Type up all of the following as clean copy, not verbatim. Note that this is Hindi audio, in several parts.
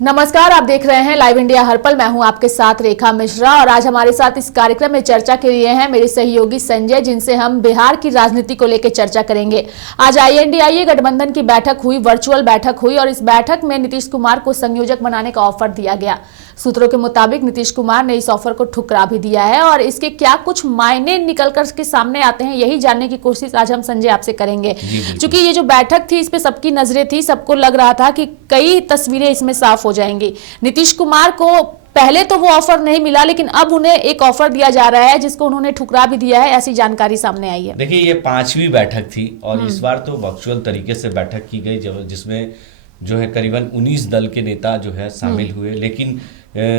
नमस्कार, आप देख रहे हैं लाइव इंडिया हर पल। मैं हूं आपके साथ रेखा मिश्रा और आज हमारे साथ इस कार्यक्रम में चर्चा के लिए हैं मेरे सहयोगी संजय, जिनसे हम बिहार की राजनीति को लेकर चर्चा करेंगे। आज INDIA गठबंधन की बैठक हुई, वर्चुअल बैठक हुई और इस बैठक में नीतीश कुमार को संयोजक बनाने का ऑफर दिया गया। सूत्रों के मुताबिक नीतीश कुमार ने इस ऑफर को ठुकरा भी दिया है और इसके क्या कुछ मायने निकल कर के सामने आते हैं, यही जानने की कोशिश आज हम संजय आपसे करेंगे। क्योंकि ये जो बैठक थी इस पे सबकी नजरें थी, सबको लग रहा था कि कई तस्वीरें इसमें साफ हो जाएंगी। नीतीश कुमार को पहले तो वो ऑफर नहीं मिला, लेकिन अब उन्हें एक ऑफर दिया जा रहा है जिसको उन्होंने ठुकरा भी दिया है, ऐसी जानकारी सामने आई है। देखिए, ये 5वीं बैठक थी और इस बार तो वर्चुअल तरीके से बैठक की गई, जिसमें जो है करीबन 19 दल के नेता जो है शामिल हुए। लेकिन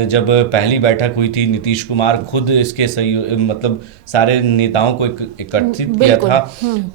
जब पहली बैठक हुई थी, नीतीश कुमार खुद इसके मतलब सारे नेताओं को एकत्रित किया था,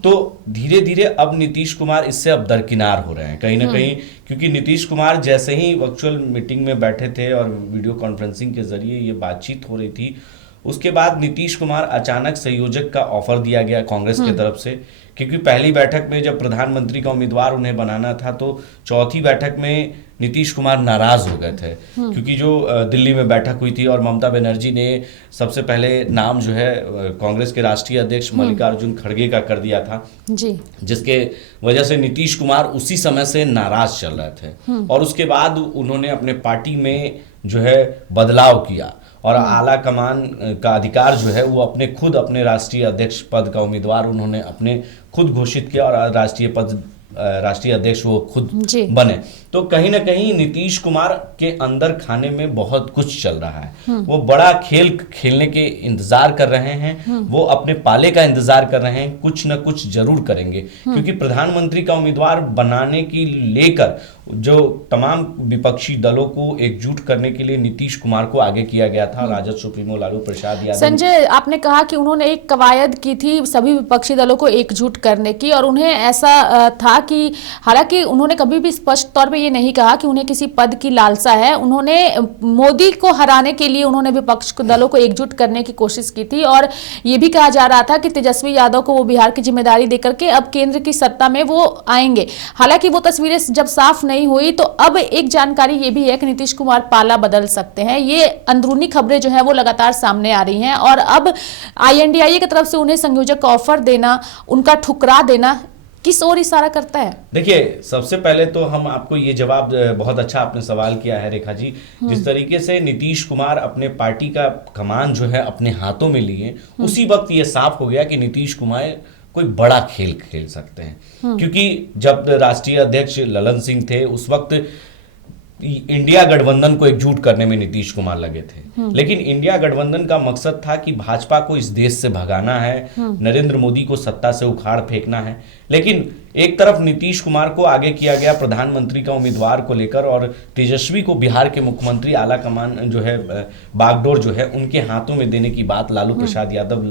तो धीरे धीरे अब नीतीश कुमार इससे अब दरकिनार हो रहे हैं कहीं ना कहीं। क्योंकि नीतीश कुमार जैसे ही वर्चुअल मीटिंग में बैठे थे और वीडियो कॉन्फ्रेंसिंग के जरिए ये बातचीत हो रही थी, उसके बाद नीतीश कुमार अचानक संयोजक का ऑफर दिया गया कांग्रेस की तरफ से। क्योंकि पहली बैठक में जब प्रधानमंत्री का उम्मीदवार उन्हें बनाना था, तो चौथी बैठक में नीतीश कुमार नाराज हो गए थे। क्योंकि जो दिल्ली में बैठक हुई थी और ममता बनर्जी ने सबसे पहले नाम जो है कांग्रेस के राष्ट्रीय अध्यक्ष मल्लिकार्जुन खड़गे का कर दिया था जी, जिसके वजह से नीतीश कुमार उसी समय से नाराज चल रहे थे। और उसके बाद उन्होंने अपने पार्टी में जो है बदलाव किया और आला कमान का अधिकार जो है वो अपने राष्ट्रीय अध्यक्ष पद का उम्मीदवार उन्होंने अपने खुद घोषित किया और राष्ट्रीय अध्यक्ष वो खुद बने। तो कहीं ना कहीं नीतीश कुमार के अंदर खाने में बहुत कुछ चल रहा है। वो बड़ा खेल खेलने के इंतजार कर रहे हैं, वो अपने पाले का इंतजार कर रहे हैं, कुछ न कुछ जरूर करेंगे। क्योंकि प्रधानमंत्री का उम्मीदवार बनाने की लेकर जो तमाम विपक्षी दलों को एकजुट करने के लिए नीतीश कुमार को आगे किया गया था। राजद सुप्रीमो लालू प्रसाद यादव। संजय, आपने कहा कि उन्होंने एक कवायद की थी सभी विपक्षी दलों को एकजुट करने की, और उन्हें ऐसा था कि हालांकि उन्होंने कभी भी स्पष्ट तौर पे ये नहीं कहा कि उन्हें किसी पद की लालसा है। उन्होंने मोदी को हराने के लिए उन्होंने विपक्ष दलों को एकजुट करने की कोशिश की थी और ये भी कहा जा रहा था कि तेजस्वी यादव को वो बिहार की जिम्मेदारी देकर के अब केंद्र की सत्ता में वो आएंगे। हालांकि वो तस्वीरें जब साफ नहीं हुई, तो अब एक जानकारी ये भी है कि नीतीश कुमार पाला बदल सकते हैं। ये अंदरूनी खबरें जो है वो लगातार सामने आ रही हैं और अब INDIA की तरफ से उन्हें संयोजक का ऑफर देना, उनका ठुकरा देना किस ओर इशारा करता है? देखिए, सबसे पहले तो हम आपको ये जवाब, बहुत अच्छा आपने सवाल किया है रेखा जी। जिस तरीके से नीतीश कुमार अपने पार्टी का कमान जो है अपने हाथों में लिए, उसी वक्त ये साफ हो गया कि नीतीश कुमार कोई बड़ा खेल खेल सकते हैं। क्योंकि जब राष्ट्रीय अध्यक्ष ललन सिंह थे, उस वक्त इंडिया गठबंधन को एकजुट करने में नीतीश कुमार लगे थे। लेकिन इंडिया गठबंधन का मकसद था कि भाजपा को इस देश से भगाना है, नरेंद्र मोदी को सत्ता से उखाड़ फेंकना है। लेकिन एक तरफ नीतीश कुमार को आगे किया गया प्रधानमंत्री का उम्मीदवार को लेकर और तेजस्वी को बिहार के मुख्यमंत्री आला कमान जो है बागडोर जो है उनके हाथों में देने की बात लालू प्रसाद यादव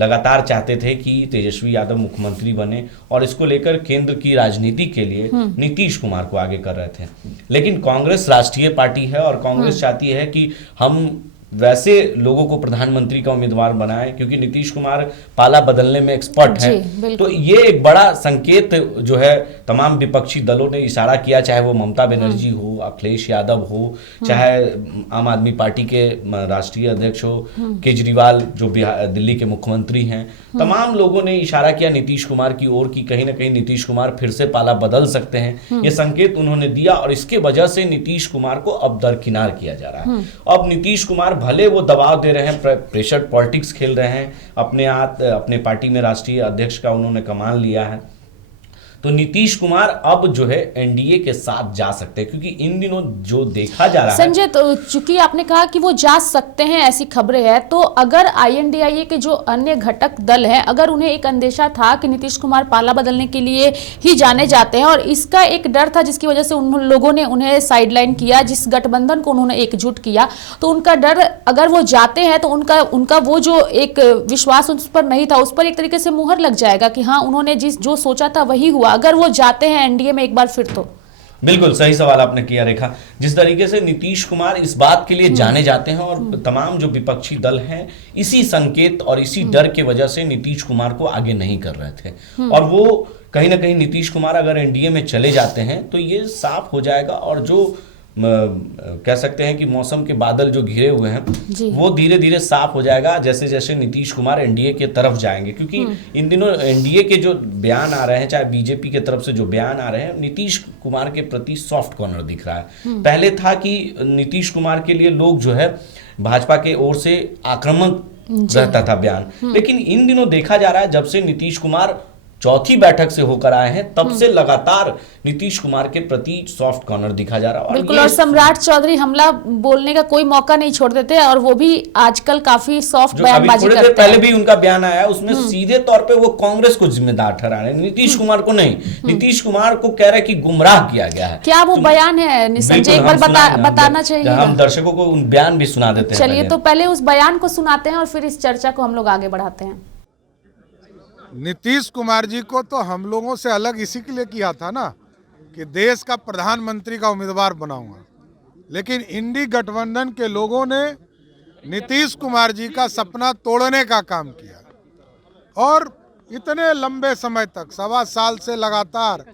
लगातार चाहते थे कि तेजस्वी यादव मुख्यमंत्री बने, और इसको लेकर केंद्र की राजनीति के लिए नीतीश कुमार को आगे कर रहे थे। लेकिन कांग्रेस राष्ट्रीय पार्टी है और कांग्रेस चाहती है कि हम वैसे लोगों को प्रधानमंत्री का उम्मीदवार बनाए, क्योंकि नीतीश कुमार पाला बदलने में एक्सपर्ट है। तो ये एक बड़ा संकेत जो है तमाम विपक्षी दलों ने इशारा किया, चाहे वो ममता बनर्जी हो, अखिलेश यादव हो, चाहे आम आदमी पार्टी के राष्ट्रीय अध्यक्ष हो, केजरीवाल जो दिल्ली के मुख्यमंत्री हैं, तमाम लोगों ने इशारा किया नीतीश कुमार की ओर कि कहीं ना कहीं नीतीश कुमार फिर से पाला बदल सकते हैं। ये संकेत उन्होंने दिया और इसके वजह से नीतीश कुमार को अब दरकिनार किया जा रहा है। अब नीतीश कुमार भले वो दबाव दे रहे हैं, प्रेशर पॉलिटिक्स खेल रहे हैं, अपने पार्टी में राष्ट्रीय अध्यक्ष का उन्होंने कमान लिया है, तो नीतीश कुमार अब जो है एनडीए के साथ जा सकते हैं। क्योंकि इन दिनों जो देखा जा रहा है संजय, तो चूंकि आपने कहा कि वो जा सकते हैं, ऐसी खबरें हैं, तो अगर INDIA के जो अन्य घटक दल हैं, अगर उन्हें एक अंदेशा था कि नीतीश कुमार पाला बदलने के लिए ही जाने जाते हैं और इसका एक डर था जिसकी वजह से उन लोगों ने उन्हें साइडलाइन किया, जिस गठबंधन को उन्होंने एकजुट किया, तो उनका डर, अगर वो जाते हैं तो उनका वो जो एक विश्वास उस पर नहीं था, उस पर एक तरीके से मुहर लग जाएगा कि हाँ, उन्होंने जो सोचा था वही हुआ अगर वो जाते हैं एनडीए में एक बार फिर तो। बिल्कुल सही सवाल आपने किया रेखा। जिस तरीके से नीतीश कुमार इस बात के लिए जाने जाते हैं और तमाम जो विपक्षी दल हैं इसी संकेत और इसी डर के वजह से नीतीश कुमार को आगे नहीं कर रहे थे, और वो कहीं ना कहीं नीतीश कुमार अगर एनडीए में चले जाते हैं तो ये साफ हो जाएगा और जो कह सकते हैं कि मौसम के बादल जो घिरे हुए जी। हैं वो धीरे धीरे साफ हो जाएगा जैसे जैसे नीतीश कुमार एनडीए के तरफ जाएंगे, क्योंकि इन दिनों एनडीए के जो बयान आ रहे हैं, चाहे बीजेपी के तरफ से जो बयान आ रहे हैं, नीतीश कुमार के प्रति सॉफ्ट कॉर्नर दिख रहा है। पहले था कि नीतीश कुमार के लिए लोग जो है भाजपा के ओर से आक्रामक रहता था बयान, लेकिन इन दिनों देखा जा रहा है जब से नीतीश कुमार चौथी बैठक से होकर आए हैं तब से लगातार नीतीश कुमार के प्रति सॉफ्ट कॉर्नर दिखा जा रहा है। बिल्कुल, और सम्राट चौधरी हमला बोलने का कोई मौका नहीं छोड़ देते और वो भी आजकल काफी सॉफ्ट बयानबाजी करते हैं। थोड़ी देर पहले भी उनका बयान आया, उसमें सीधे तौर पे वो कांग्रेस को जिम्मेदार ठहरा रहे हैं, नीतीश कुमार को नहीं। नीतीश कुमार को कह रहे हैं कि गुमराह किया गया है। क्या वो बयान है संजय, एक बार बताना चाहिए, हम दर्शकों को उन बयान भी सुना देते हैं। चलिए तो पहले उस बयान को सुनाते हैं और फिर इस चर्चा को हम लोग आगे बढ़ाते हैं। नीतीश कुमार जी को तो हम लोगों से अलग इसी के लिए किया था ना कि देश का प्रधानमंत्री का उम्मीदवार बनाऊंगा, लेकिन इंडी गठबंधन के लोगों ने नीतीश कुमार जी का सपना तोड़ने का काम किया और इतने लंबे समय तक 1.25 साल से लगातार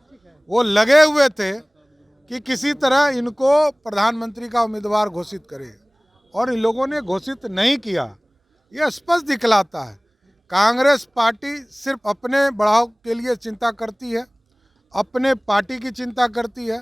वो लगे हुए थे कि किसी तरह इनको प्रधानमंत्री का उम्मीदवार घोषित करे और इन लोगों ने घोषित नहीं किया। ये स्पष्ट दिखलाता है कांग्रेस पार्टी सिर्फ अपने बढ़ाव के लिए चिंता करती है, अपने पार्टी की चिंता करती है,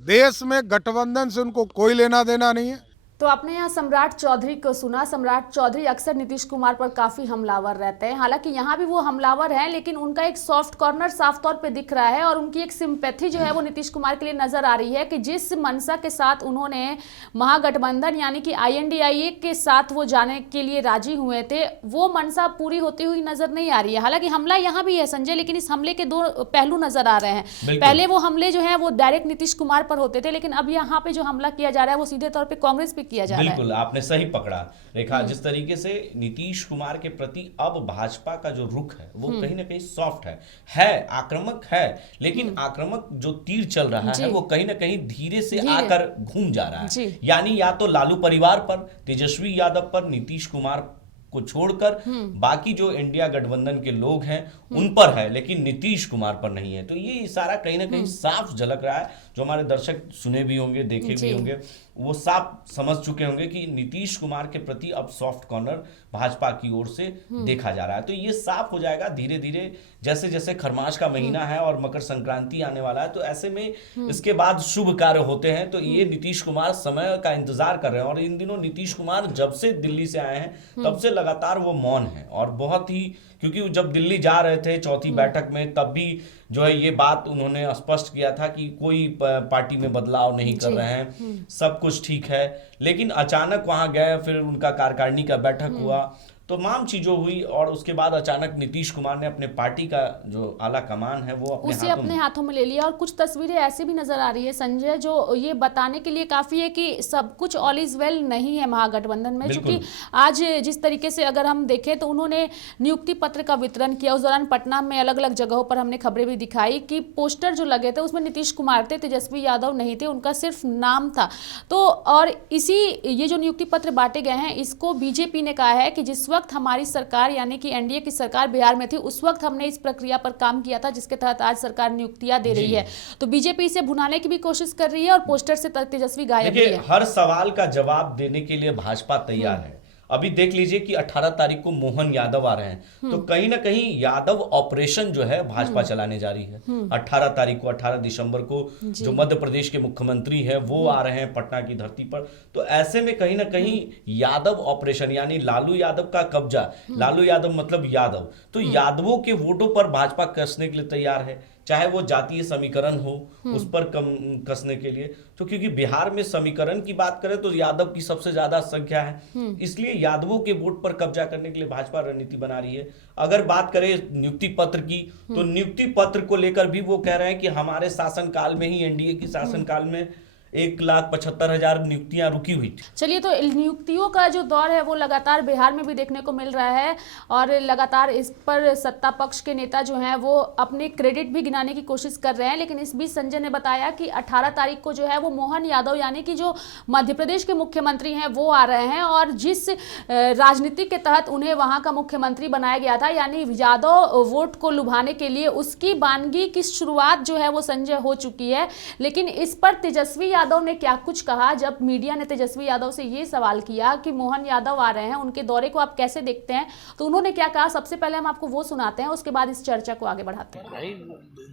देश में गठबंधन से उनको कोई लेना देना नहीं है। तो आपने यहाँ सम्राट चौधरी को सुना। सम्राट चौधरी अक्सर नीतीश कुमार पर काफी हमलावर रहते हैं, हालांकि यहाँ भी वो हमलावर हैं, लेकिन उनका एक सॉफ्ट कॉर्नर साफ तौर पे दिख रहा है और उनकी एक सिंपैथी जो है वो नीतीश कुमार के लिए नजर आ रही है कि जिस मनसा के साथ उन्होंने महागठबंधन यानी कि INDIA के साथ वो जाने के लिए राजी हुए थे, वो मनसा पूरी होती हुई नजर नहीं आ रही है। हालांकि हमला यहाँ भी है संजय, लेकिन इस हमले के 2 पहलू नजर आ रहे हैं। पहले वो हमले जो है वो डायरेक्ट नीतीश कुमार पर होते थे, लेकिन अब यहाँ पे जो हमला किया जा रहा है वो सीधे तौर पर कांग्रेस पे किया जा रहा है। बिल्कुल, आपने सही पकड़ा रेखा। जिस तरीके से नीतीश कुमार के प्रति अब भाजपा का जो रुख है वो कहीं ना कहीं सॉफ्ट है आक्रामक है, लेकिन आक्रामक जो तीर चल रहा है वो कहीं ना कहीं धीरे से आकर घूम जा रहा है। यानी या तो लालू परिवार पर, तेजस्वी यादव पर, नीतीश कुमार को छोड़कर बाकी जो इंडिया गठबंधन के लोग हैं उन पर है, लेकिन नीतीश कुमार पर नहीं है। तो ये इशारा कहीं ना कहीं साफ झलक रहा है। जो हमारे दर्शक सुने भी होंगे, देखे भी होंगे, वो साफ समझ चुके होंगे कि नीतीश कुमार के प्रति अब सॉफ्ट कॉर्नर भाजपा की ओर से देखा जा रहा है। तो ये साफ हो जाएगा धीरे धीरे, जैसे जैसे खरमास का महीना है और मकर संक्रांति आने वाला है, तो ऐसे में इसके बाद शुभ कार्य होते हैं। तो ये नीतीश कुमार समय का इंतजार कर रहे हैं और इन दिनों नीतीश कुमार जब से दिल्ली से आए हैं तब से लगातार वो मौन है और बहुत ही, क्योंकि जब दिल्ली जा रहे थे चौथी बैठक में तब भी जो है ये बात उन्होंने स्पष्ट किया था कि कोई पार्टी में बदलाव नहीं कर रहे हैं, सब कुछ ठीक है। लेकिन अचानक वहां गए, फिर उनका कार्यकारिणी का बैठक हुआ, तमाम चीजों हुई और उसके बाद अचानक नीतीश कुमार ने अपने पार्टी का जो आला कमान है वो अपने हाथों में ले लिया। और कुछ तस्वीरें ऐसी भी नजर आ रही है संजय जो ये बताने के लिए काफी है कि सब कुछ ऑल इज वेल नहीं है महागठबंधन में, क्योंकि आज जिस तरीके से अगर हम देखें तो उन्होंने नियुक्ति पत्र का वितरण किया। उस दौरान पटना में अलग अलग जगहों पर हमने खबरें भी दिखाई कि पोस्टर जो लगे थे उसमें नीतीश कुमार थे, तेजस्वी यादव नहीं थे, उनका सिर्फ नाम था। तो और ये जो नियुक्ति पत्र बांटे गए हैं इसको बीजेपी ने कहा है कि जिस वक्त हमारी सरकार यानी कि एनडीए की सरकार बिहार में थी उस वक्त हमने इस प्रक्रिया पर काम किया था जिसके तहत आज सरकार नियुक्तियां दे रही है। तो बीजेपी इसे भुनाने की भी कोशिश कर रही है और पोस्टर से तेजस्वी गायब भी है। हर सवाल का जवाब देने के लिए भाजपा तैयार है। अभी देख लीजिए कि 18 तारीख को मोहन यादव आ रहे हैं, तो कहीं ना कहीं यादव ऑपरेशन जो है भाजपा चलाने जा रही है। 18 तारीख को, 18 दिसंबर को जो मध्य प्रदेश के मुख्यमंत्री हैं वो आ रहे हैं पटना की धरती पर। तो ऐसे में कहीं ना कहीं यादव ऑपरेशन यानी लालू यादव का कब्जा, लालू यादव मतलब यादव, तो यादवों के वोटों पर भाजपा कसने के लिए तैयार है, चाहे वो जातीय समीकरण हो उस पर कम कसने के लिए। तो क्योंकि बिहार में समीकरण की बात करें तो यादव की सबसे ज्यादा संख्या है, इसलिए यादवों के वोट पर कब्जा करने के लिए भाजपा रणनीति बना रही है। अगर बात करें नियुक्ति पत्र की, तो नियुक्ति पत्र को लेकर भी वो कह रहे हैं कि हमारे शासनकाल में ही, एनडीए की शासनकाल में 1,75,000 नियुक्तियां रुकी हुई थी। चलिए, तो नियुक्तियों का जो दौर है वो लगातार बिहार में भी देखने को मिल रहा है और लगातार इस पर सत्ता पक्ष के नेता जो हैं वो अपने क्रेडिट भी गिनाने की कोशिश कर रहे हैं। लेकिन इस बीच संजय ने बताया कि 18 तारीख को जो है वो मोहन यादव यानी कि जो मध्य प्रदेश के मुख्यमंत्री हैं वो आ रहे हैं और जिस राजनीति के तहत उन्हें वहां का मुख्यमंत्री बनाया गया था यानी यादव वोट को लुभाने के लिए, उसकी वानगी की शुरुआत जो है वो संजय हो चुकी है। लेकिन इस पर तेजस्वी यादव ने क्या कुछ कहा जब मीडिया ने तेजस्वी यादव से ये सवाल किया कि मोहन यादव आ रहे हैं, उनके दौरे को आप कैसे देखते हैं, तो उन्होंने क्या कहा, सबसे पहले हम आपको वो सुनाते हैं, उसके बाद इस चर्चा को आगे बढ़ाते हैं। भाई,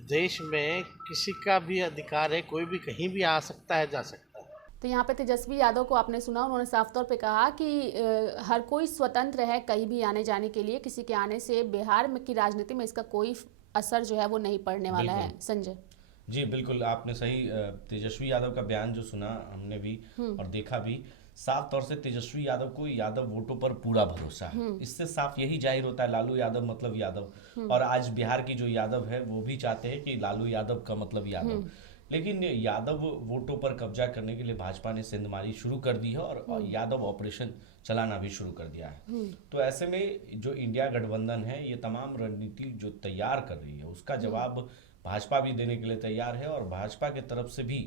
देश में किसी का भी अधिकार है, कोई भी कहीं भी आ सकता है, जा सकता है। तो यहाँ पे तेजस्वी यादव को आपने सुना, उन्होंने साफ तौर पे कहा कि हर कोई स्वतंत्र है कहीं भी आने जाने के लिए, किसी के आने से बिहार में की राजनीति में इसका कोई असर जो है वो नहीं पड़ने वाला है। संजय जी बिल्कुल, आपने सही तेजस्वी यादव का बयान जो सुना हमने भी और देखा भी, साफ तौर से तेजस्वी यादव को यादव वोटों पर पूरा भरोसा है। इससे साफ यही जाहिर होता है, लालू यादव मतलब यादव, और आज बिहार की जो यादव है वो भी चाहते हैं कि लालू यादव का मतलब यादव। लेकिन यादव वोटों पर कब्जा करने के लिए भाजपा ने सेंधमारी शुरू कर दी है और यादव ऑपरेशन चलाना भी शुरू कर दिया है। तो ऐसे में जो इंडिया गठबंधन है ये तमाम रणनीति जो तैयार कर रही है उसका जवाब भाजपा भी देने के लिए तैयार है, और भाजपा के तरफ से भी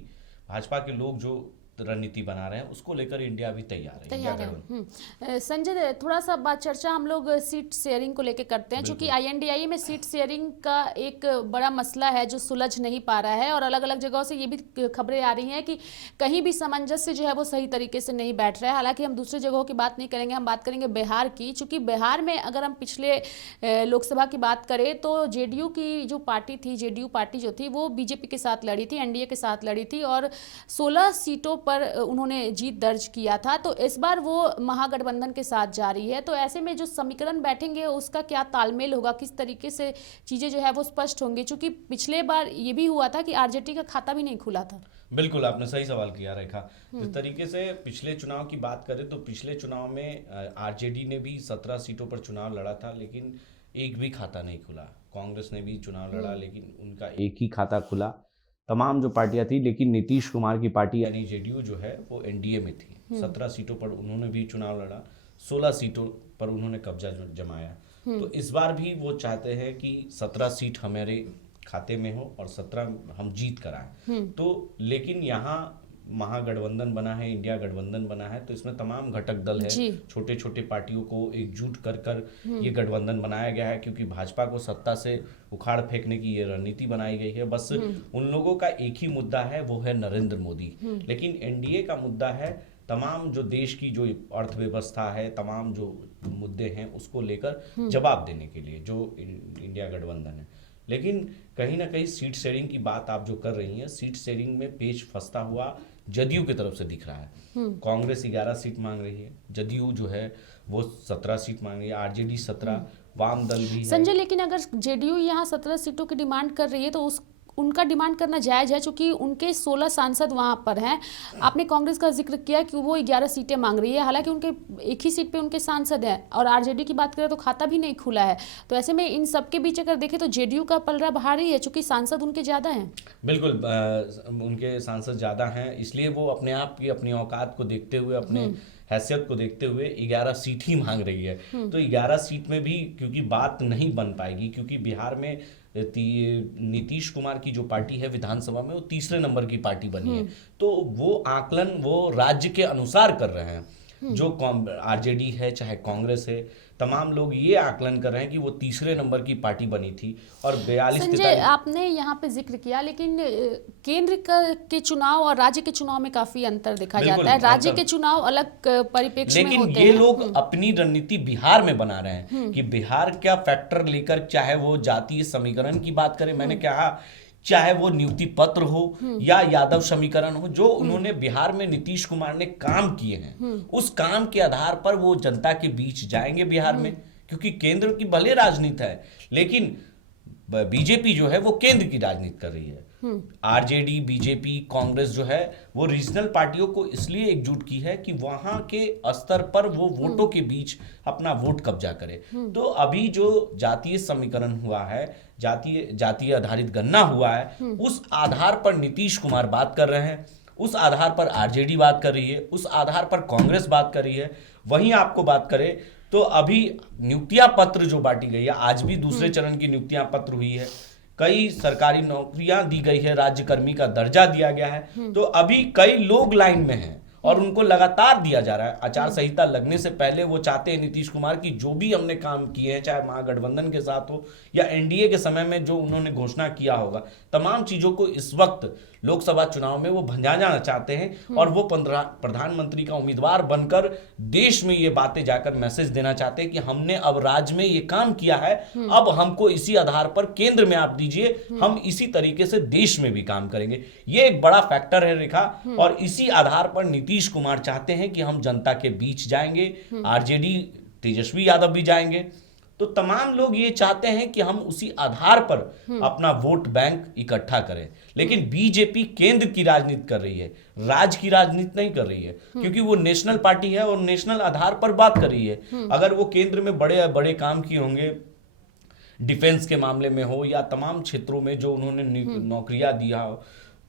भाजपा के लोग जो रणनीति बना रहे हैं उसको लेकर इंडिया भी तैयार है। इंडिया गठबंधन। संजय, थोड़ा सा बात चर्चा हम लोग सीट शेयरिंग को लेकर करते हैं, क्योंकि INDIA में सीट शेयरिंग का एक बड़ा मसला है जो सुलझ नहीं पा रहा है, और अलग अलग जगहों से ये भी खबरें आ रही हैं कि कहीं भी सामंजस्य जो है वो सही तरीके से नहीं बैठ रहा है। हालांकि हम दूसरी जगहों की बात नहीं करेंगे, हम बात करेंगे बिहार की, चूंकि बिहार में अगर हम पिछले लोकसभा की बात करें तो JDU की जो पार्टी थी, JDU पार्टी जो थी वो BJP के साथ लड़ी थी, NDA के साथ लड़ी थी, और 16 सीटों पर उन्होंने जीत दर्ज किया था। तो इस बार वो महागठबंधन के साथ जा रही है, तो ऐसे में जो समीकरण बैठेंगे उसका क्या तालमेल होगा, किस तरीके से चीजें जो है वो स्पष्ट होंगी, क्योंकि पिछले बार ये भी हुआ था कि RJD का खाता भी नहीं खुला था। बिल्कुल, आपने सही सवाल किया रेखा। जिस तरीके से पिछले चुनाव की बात करें तो पिछले चुनाव में RJD ने भी 17 सीटों पर चुनाव लड़ा था, लेकिन एक भी खाता नहीं खुला। कांग्रेस ने भी चुनाव लड़ा लेकिन उनका एक ही खाता खुला। तमाम जो पार्टियां थी, लेकिन नीतीश कुमार की पार्टी यानी JDU जो है वो NDA में थी। 17 सीटों पर उन्होंने भी चुनाव लड़ा, 16 सीटों पर उन्होंने कब्जा जमाया। तो इस बार भी वो चाहते हैं कि 17 सीट हमारे खाते में हो और 17 हम जीत कर आए। तो लेकिन यहाँ महागठबंधन बना है, इंडिया गठबंधन बना है, तो इसमें तमाम घटक दल है, छोटे छोटे पार्टियों को एकजुट कर कर ये गठबंधन बनाया गया है, क्योंकि भाजपा को सत्ता से उखाड़ फेंकने की ये रणनीति बनाई गई है। बस उन लोगों का एक ही मुद्दा है, वो है नरेंद्र मोदी। लेकिन NDA का मुद्दा है तमाम जो देश की जो अर्थव्यवस्था है, तमाम जो मुद्दे हैं उसको लेकर जवाब देने के लिए जो इंडिया गठबंधन है। लेकिन कहीं ना कहीं सीट शेयरिंग की बात आप जो कर रही हैं, सीट शेयरिंग में पेच फंसता हुआ JDU की तरफ से दिख रहा है। कांग्रेस 11 सीट मांग रही है, JDU जो है वो 17 सीट मांग रही है, RJD 17, वाम दल भी है। संजय, लेकिन अगर JDU यहाँ 17 सीटों की डिमांड कर रही है तो उनका डिमांड करना जायज़ है, क्योंकि उनके 16 सांसद वहाँ पर हैं। आपने कांग्रेस का जिक्र किया कि वो 11 सीटें मांग रही है, हालांकि उनके एक ही सीट पे उनके सांसद हैं, और RJD की बात करें तो खाता भी नहीं खुला है। तो ऐसे में इन सब के बीच अगर देखें तो JDU का पलड़ा भारी है, क्योंकि सांसद उनके ज़्यादा हैं। बिल्कुल, उनके सांसद ज़्यादा हैं, इसलिए वो अपने आप की अपनी औकात को देखते हुए, अपने हैसियत को देखते हुए 11 सीट ही मांग रही है। तो 11 सीट में भी क्योंकि बात नहीं बन पाएगी, क्योंकि बिहार में नीतीश कुमार की जो पार्टी है विधानसभा में वो तीसरे नंबर की पार्टी बनी है, तो वो आकलन वो राज्य के अनुसार कर रहे हैं। जो RJD है चाहे कांग्रेस है, तमाम लोग ये आकलन कर रहे हैं कि वो तीसरे नंबर की पार्टी बनी थी और 42। संजय, आपने यहाँ पे जिक्र किया, लेकिन केंद्र के चुनाव और राज्य के चुनाव में काफी अंतर देखा जाता है। राज्य के चुनाव अलग परिप्रेक्ष्य में होते हैं, लेकिन ये लोग अपनी रणनीति बिहार में बना रहे हैं कि बिहार क्या फैक्टर लेकर, चाहे वो जातीय समीकरण की बात करें, मैंने कहा चाहे वो नियुक्ति पत्र हो या यादव समीकरण हो, जो उन्होंने बिहार में नीतीश कुमार ने काम किए हैं उस काम के आधार पर वो जनता के बीच जाएंगे बिहार में। क्योंकि केंद्र की भले राजनीति है, लेकिन बीजेपी जो है वो केंद्र की राजनीति कर रही है। RJD, BJP, कांग्रेस जो है वो रीजनल पार्टियों को इसलिए एकजुट की है कि वहां के स्तर पर वो वोटों के बीच अपना वोट कब्जा करे। तो अभी जो जातीय समीकरण हुआ है, जातीय आधारित गणना हुआ है, उस आधार पर नीतीश कुमार बात कर रहे हैं, उस आधार पर RJD बात कर रही है, उस आधार पर कांग्रेस बात कर रही है। वहीं आपको बात करें तो अभी नियुक्तियां पत्र जो बांटी गई है, आज भी दूसरे चरण की नियुक्तियां पत्र हुई है, कई सरकारी नौकरियां दी गई है, राज्यकर्मी का दर्जा दिया गया है। तो अभी कई लोग लाइन में हैं और उनको लगातार दिया जा रहा है। आचार संहिता लगने से पहले वो चाहते हैं नीतीश कुमार की जो भी हमने काम किए हैं, चाहे महागठबंधन के साथ हो या एनडीए के समय में जो उन्होंने घोषणा किया होगा, तमाम चीजों को इस वक्त लोकसभा चुनाव में वो भंजा जाना चाहते हैं और वो प्रधानमंत्री का उम्मीदवार बनकर देश में ये बातें जाकर मैसेज देना चाहते हैं कि हमने अब राज्य में ये काम किया है, अब हमको इसी आधार पर केंद्र में आप दीजिए, हम इसी तरीके से देश में भी काम करेंगे। ये एक बड़ा फैक्टर है रेखा, और इसी आधार पर नीतीश कुमार चाहते हैं कि हम जनता के बीच जाएंगे, आरजेडी तेजस्वी यादव भी जाएंगे, तो तमाम लोग ये चाहते हैं कि हम उसी आधार पर अपना वोट बैंक इकट्ठा करें। लेकिन बीजेपी केंद्र की राजनीति कर रही है, राज्य की राजनीति नहीं कर रही है, क्योंकि वो नेशनल पार्टी है और नेशनल आधार पर बात कर रही है। अगर वो केंद्र में बड़े बड़े काम किए होंगे, डिफेंस के मामले में हो या तमाम क्षेत्रों में जो उन्होंने नौकरियां दिया हो,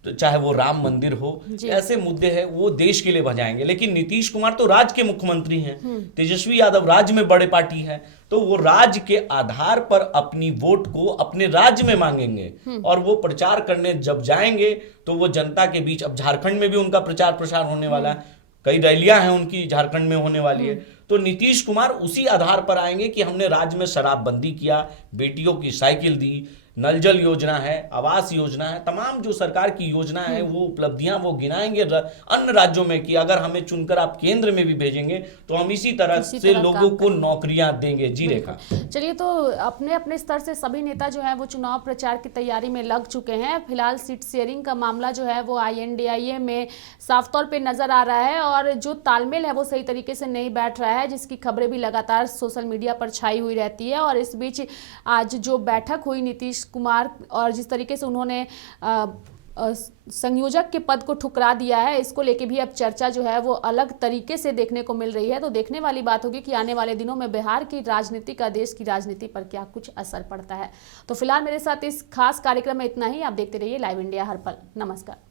तो चाहे वो राम मंदिर हो, ऐसे मुद्दे हैं वो देश के लिए बजाएंगे। लेकिन नीतीश कुमार तो राज्य के मुख्यमंत्री हैं, तेजस्वी यादव राज्य में बड़े पार्टी है, तो वो राज्य के आधार पर अपनी वोट को अपने राज्य में मांगेंगे और वो प्रचार करने जब जाएंगे तो वो जनता के बीच, अब झारखंड में भी उनका प्रचार प्रसार होने वाला है, कई रैलियां हैं उनकी झारखंड में होने वाली है, तो नीतीश कुमार उसी आधार पर आएंगे कि हमने राज्य में शराबबंदी किया, बेटियों की साइकिल दी, नल जल योजना है, आवास योजना है, तमाम जो सरकार की योजना है वो उपलब्धियां वो गिनाएंगे अन्य राज्यों में कि अगर हमें चुनकर आप केंद्र में भी भेजेंगे तो हम इसी तरह से लोगों को नौकरियां देंगे। जी रेखा, चलिए, तो अपने अपने स्तर से सभी नेता जो है वो चुनाव प्रचार की तैयारी में लग चुके हैं। फिलहाल सीट शेयरिंग का मामला जो है वो INDIA में साफ तौर पे नजर आ रहा है और जो तालमेल है वो सही तरीके से नहीं बैठ रहा है, जिसकी खबरें भी लगातार सोशल मीडिया पर छाई हुई रहती है। और इस बीच आज जो बैठक हुई नीतीश कुमार और जिस तरीके से उन्होंने संयोजक के पद को ठुकरा दिया है, इसको लेके भी अब चर्चा जो है वो अलग तरीके से देखने को मिल रही है। तो देखने वाली बात होगी कि आने वाले दिनों में बिहार की राजनीति का देश की राजनीति पर क्या कुछ असर पड़ता है। तो फिलहाल मेरे साथ इस खास कार्यक्रम में इतना ही। आप देखते रहिए लाइव इंडिया हर पल। नमस्कार।